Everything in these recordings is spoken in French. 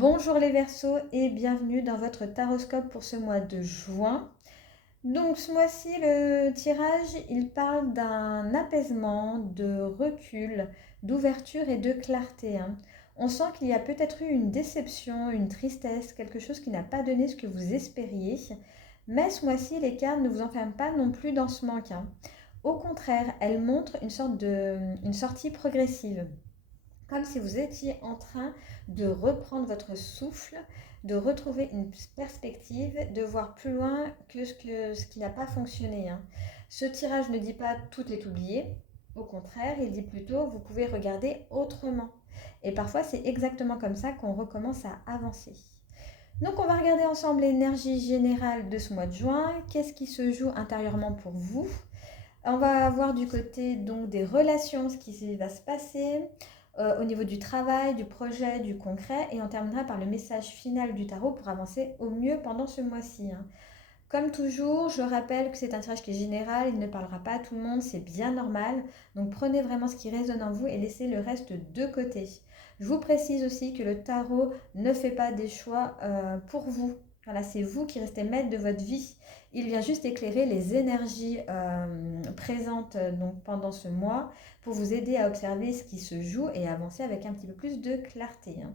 Bonjour les Verseaux et bienvenue dans votre taroscope pour ce mois de juin. Donc ce mois-ci, le tirage, il parle d'un apaisement, de recul, d'ouverture et de clarté, hein. On sent qu'il y a peut-être eu une déception, une tristesse, quelque chose qui n'a pas donné ce que vous espériez. Mais ce mois-ci, les cartes ne vous enferment pas non plus dans ce manque, hein. Au contraire, elles montrent une sortie progressive, comme si vous étiez en train de reprendre votre souffle, de retrouver une perspective, de voir plus loin que ce qui n'a pas fonctionné, hein. Ce tirage ne dit pas tout est oublié, au contraire, il dit plutôt vous pouvez regarder autrement. Et parfois, c'est exactement comme ça qu'on recommence à avancer. Donc, on va regarder ensemble l'énergie générale de ce mois de juin. Qu'est-ce qui se joue intérieurement pour vous? On va voir du côté donc des relations, ce qui va se passer au niveau du travail, du projet, du concret, et on terminera par le message final du tarot pour avancer au mieux pendant ce mois-ci, hein. Comme toujours, je rappelle que c'est un tirage qui est général, il ne parlera pas à tout le monde, c'est bien normal. Donc prenez vraiment ce qui résonne en vous et laissez le reste de côté. Je vous précise aussi que le tarot ne fait pas des choix pour vous. Voilà, c'est vous qui restez maître de votre vie. Il vient juste éclairer les énergies présentes donc pendant ce mois pour vous aider à observer ce qui se joue et à avancer avec un petit peu plus de clarté, hein.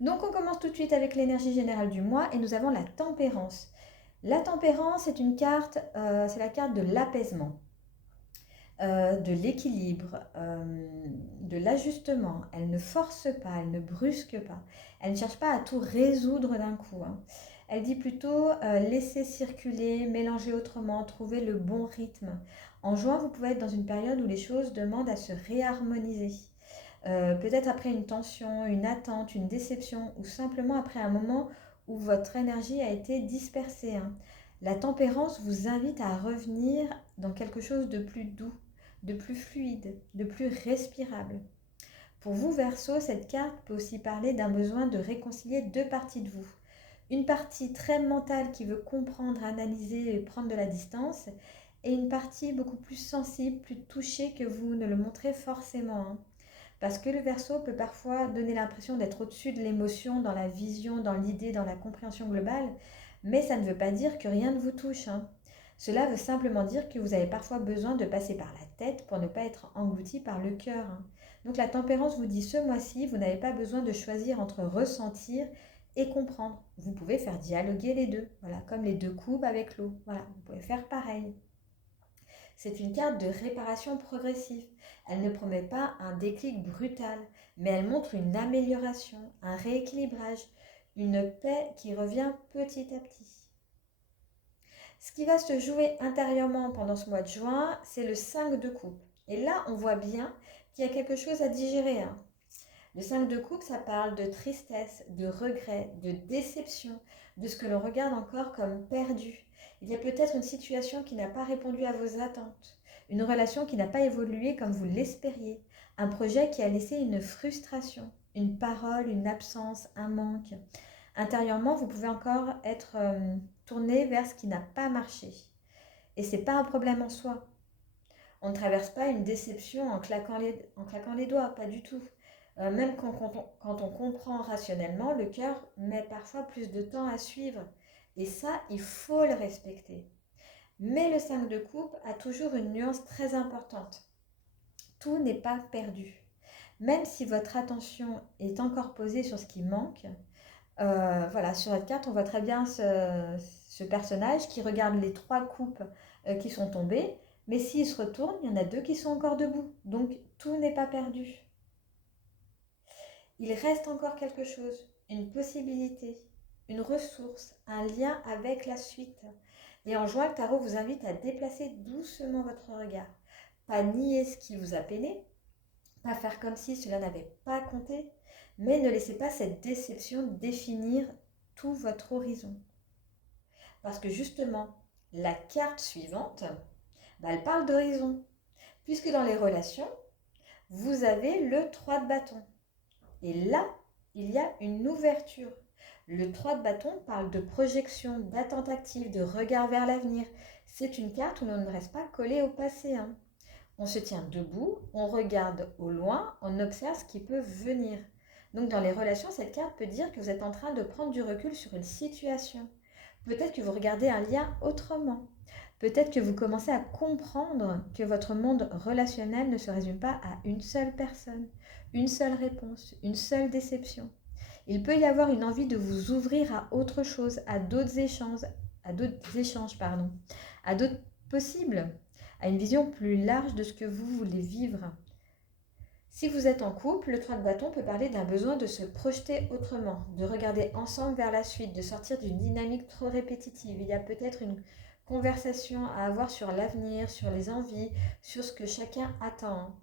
Donc on commence tout de suite avec l'énergie générale du mois et nous avons la tempérance. La tempérance est une carte, c'est la carte de l'apaisement, de l'équilibre, de l'ajustement. Elle ne force pas, elle ne brusque pas. Elle ne cherche pas à tout résoudre d'un coup, hein. Elle dit plutôt laisser circuler, mélanger autrement, trouver le bon rythme. En juin, vous pouvez être dans une période où les choses demandent à se réharmoniser. Peut-être après une tension, une attente, une déception, ou simplement après un moment où votre énergie a été dispersée, hein. La tempérance vous invite à revenir dans quelque chose de plus doux, de plus fluide, de plus respirable. Pour vous, Verseau, cette carte peut aussi parler d'un besoin de réconcilier deux parties de vous. Une partie très mentale qui veut comprendre, analyser et prendre de la distance, et une partie beaucoup plus sensible, plus touchée que vous ne le montrez forcément, hein. Parce que le Verseau peut parfois donner l'impression d'être au-dessus de l'émotion, dans la vision, dans l'idée, dans la compréhension globale, mais ça ne veut pas dire que rien ne vous touche, hein. Cela veut simplement dire que vous avez parfois besoin de passer par la tête pour ne pas être englouti par le cœur, hein. Donc la tempérance vous dit ce mois-ci, vous n'avez pas besoin de choisir entre ressentir et comprendre. Vous pouvez faire dialoguer les deux, voilà, comme les deux coupes avec l'eau. Voilà, vous pouvez faire pareil. C'est une carte de réparation progressive. Elle ne promet pas un déclic brutal, mais elle montre une amélioration, un rééquilibrage, une paix qui revient petit à petit. Ce qui va se jouer intérieurement pendant ce mois de juin, c'est le 5 de coupe. Et là, on voit bien qu'il y a quelque chose à digérer, hein. Le 5 de coupe, ça parle de tristesse, de regret, de déception, de ce que l'on regarde encore comme perdu. Il y a peut-être une situation qui n'a pas répondu à vos attentes, une relation qui n'a pas évolué comme vous l'espériez, un projet qui a laissé une frustration, une parole, une absence, un manque. Intérieurement, vous pouvez encore être tourné vers ce qui n'a pas marché. Et ce n'est pas un problème en soi. On ne traverse pas une déception en claquant les doigts, pas du tout. Même quand on comprend rationnellement, le cœur met parfois plus de temps à suivre. Et ça, il faut le respecter. Mais le 5 de coupe a toujours une nuance très importante. Tout n'est pas perdu. Même si votre attention est encore posée sur ce qui manque, voilà, sur cette carte, on voit très bien ce personnage qui regarde les trois coupes qui sont tombées, mais s'il se retourne, il y en a deux qui sont encore debout. Donc tout n'est pas perdu. Il reste encore quelque chose, une possibilité, une ressource, un lien avec la suite. Et en juin, le tarot vous invite à déplacer doucement votre regard. Pas nier ce qui vous a peiné, pas faire comme si cela n'avait pas compté, mais ne laissez pas cette déception définir tout votre horizon. Parce que justement, la carte suivante, elle parle d'horizon. Puisque dans les relations, vous avez le 3 de bâton. Et là, il y a une ouverture. Le 3 de bâton parle de projection, d'attente active, de regard vers l'avenir. C'est une carte où l'on ne reste pas collé au passé, hein. On se tient debout, on regarde au loin, on observe ce qui peut venir. Donc dans les relations, cette carte peut dire que vous êtes en train de prendre du recul sur une situation. Peut-être que vous regardez un lien autrement. Peut-être que vous commencez à comprendre que votre monde relationnel ne se résume pas à une seule personne, une seule réponse, une seule déception. Il peut y avoir une envie de vous ouvrir à autre chose, à d'autres échanges, à d'autres possibles, à une vision plus large de ce que vous voulez vivre. Si vous êtes en couple, le 3 de bâton peut parler d'un besoin de se projeter autrement, de regarder ensemble vers la suite, de sortir d'une dynamique trop répétitive. Il y a peut-être une conversation à avoir sur l'avenir, sur les envies, sur ce que chacun attend.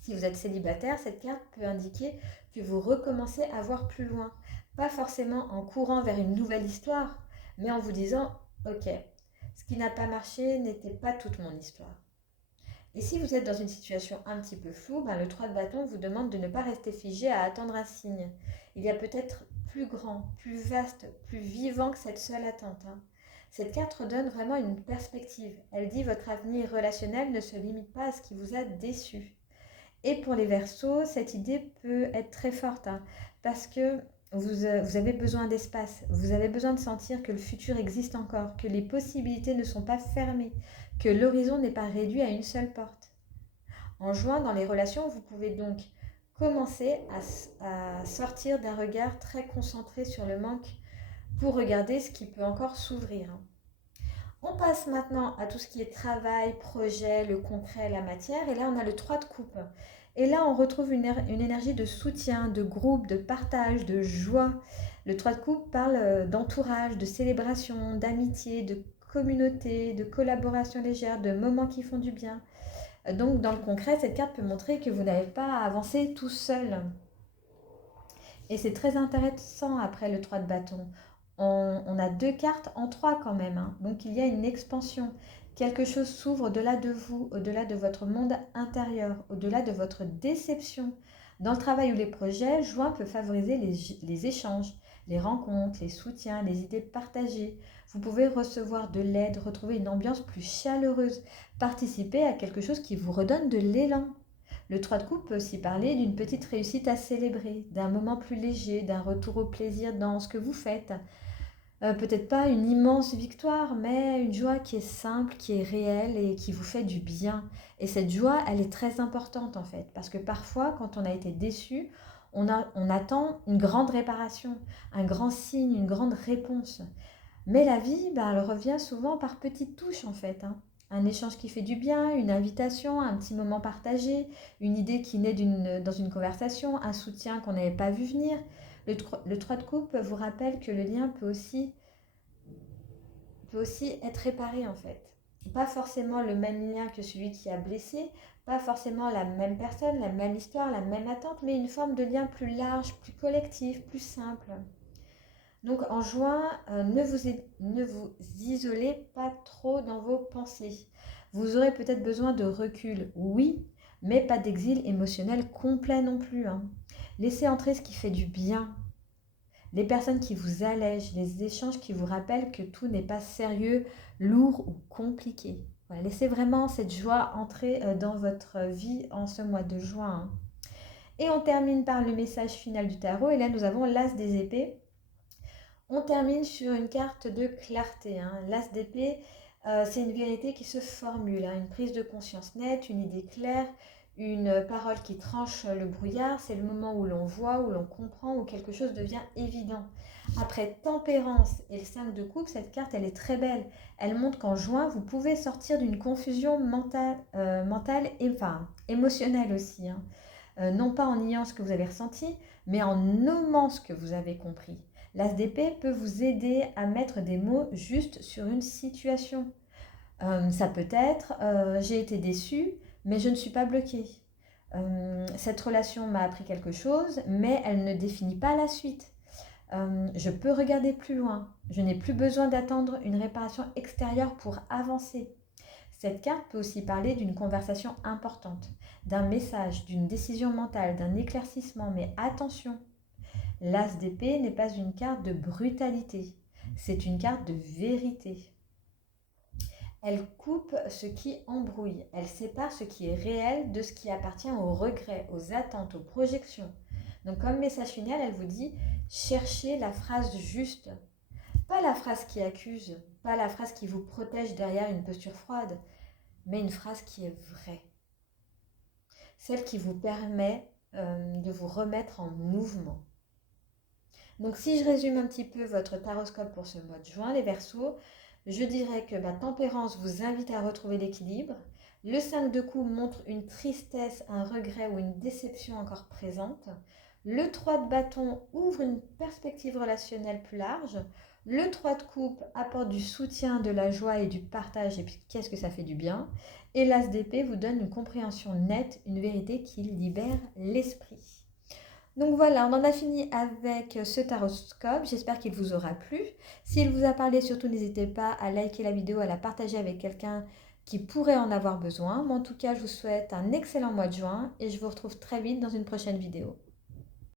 Si vous êtes célibataire, cette carte peut indiquer que vous recommencez à voir plus loin. Pas forcément en courant vers une nouvelle histoire, mais en vous disant « Ok, ce qui n'a pas marché n'était pas toute mon histoire ». Et si vous êtes dans une situation un petit peu floue, le 3 de bâton vous demande de ne pas rester figé à attendre un signe. Il y a peut-être plus grand, plus vaste, plus vivant que cette seule attente. Cette carte redonne vraiment une perspective. Elle dit votre avenir relationnel ne se limite pas à ce qui vous a déçu. Et pour les Verseaux, cette idée peut être très forte parce que vous avez besoin d'espace, vous avez besoin de sentir que le futur existe encore, que les possibilités ne sont pas fermées, que l'horizon n'est pas réduit à une seule porte. En juin, dans les relations, vous pouvez donc commencer à sortir d'un regard très concentré sur le manque pour regarder ce qui peut encore s'ouvrir. On passe maintenant à tout ce qui est travail, projet, le concret, la matière. Et là, on a le 3 de coupe. Et là, on retrouve une énergie de soutien, de groupe, de partage, de joie. Le 3 de coupe parle d'entourage, de célébration, d'amitié, de communauté, de collaboration légère, de moments qui font du bien. Donc, dans le concret, cette carte peut montrer que vous n'avez pas à avancer tout seul. Et c'est très intéressant après le 3 de bâton. On a 2 cartes en 3 quand même. Donc il y a une expansion. Quelque chose s'ouvre au-delà de vous, au-delà de votre monde intérieur, au-delà de votre déception. Dans le travail ou les projets, juin peut favoriser les échanges, les rencontres, les soutiens, les idées partagées. Vous pouvez recevoir de l'aide, retrouver une ambiance plus chaleureuse, participer à quelque chose qui vous redonne de l'élan. Le 3 de coupe peut aussi parler d'une petite réussite à célébrer, d'un moment plus léger, d'un retour au plaisir dans ce que vous faites. Peut-être pas une immense victoire, mais une joie qui est simple, qui est réelle et qui vous fait du bien. Et cette joie, elle est très importante en fait, parce que parfois, quand on a été déçu, on attend une grande réparation, un grand signe, une grande réponse. Mais la vie, elle revient souvent par petites touches en fait. Un échange qui fait du bien, une invitation, un petit moment partagé, une idée qui naît dans une conversation, un soutien qu'on n'avait pas vu venir. Le 3 de coupe vous rappelle que le lien peut aussi être réparé en fait. Pas forcément le même lien que celui qui a blessé, pas forcément la même personne, la même histoire, la même attente, mais une forme de lien plus large, plus collectif, plus simple. Donc en juin, ne vous isolez pas trop dans vos pensées. Vous aurez peut-être besoin de recul, oui, mais pas d'exil émotionnel complet non plus. Laissez entrer ce qui fait du bien, les personnes qui vous allègent, les échanges qui vous rappellent que tout n'est pas sérieux, lourd ou compliqué. Voilà, laissez vraiment cette joie entrer dans votre vie en ce mois de juin. Et on termine par le message final du tarot. Et là, nous avons l'As des épées. On termine sur une carte de clarté. L'As d'épée, c'est une vérité qui se formule, une prise de conscience nette, une idée claire, une parole qui tranche le brouillard. C'est le moment où l'on voit, où l'on comprend, où quelque chose devient évident. Après Tempérance et le 5 de coupe, cette carte, elle est très belle. Elle montre qu'en juin, vous pouvez sortir d'une confusion mentale et émotionnelle aussi. Non pas en niant ce que vous avez ressenti, mais en nommant ce que vous avez compris. L'As d'épée peut vous aider à mettre des mots justes sur une situation. Ça peut être j'ai été déçue, mais je ne suis pas bloquée. Cette relation m'a appris quelque chose, mais elle ne définit pas la suite. Je peux regarder plus loin. Je n'ai plus besoin d'attendre une réparation extérieure pour avancer. Cette carte peut aussi parler d'une conversation importante, d'un message, d'une décision mentale, d'un éclaircissement, mais attention, l'As d'épée n'est pas une carte de brutalité, c'est une carte de vérité. Elle coupe ce qui embrouille, elle sépare ce qui est réel de ce qui appartient aux regrets, aux attentes, aux projections. Donc comme message final, elle vous dit cherchez la phrase juste. Pas la phrase qui accuse, pas la phrase qui vous protège derrière une posture froide, mais une phrase qui est vraie. Celle qui vous permet de vous remettre en mouvement. Donc si je résume un petit peu votre taroscope pour ce mois de juin, les Verseaux, je dirais que Tempérance vous invite à retrouver l'équilibre. Le 5 de coupe montre une tristesse, un regret ou une déception encore présente. Le 3 de bâton ouvre une perspective relationnelle plus large. Le 3 de coupe apporte du soutien, de la joie et du partage, et puis qu'est-ce que ça fait du bien. Et l'As d'épée vous donne une compréhension nette, une vérité qui libère l'esprit. Donc voilà, on en a fini avec ce taroscope. J'espère qu'il vous aura plu. S'il vous a parlé, surtout n'hésitez pas à liker la vidéo, à la partager avec quelqu'un qui pourrait en avoir besoin. Mais en tout cas, je vous souhaite un excellent mois de juin et je vous retrouve très vite dans une prochaine vidéo.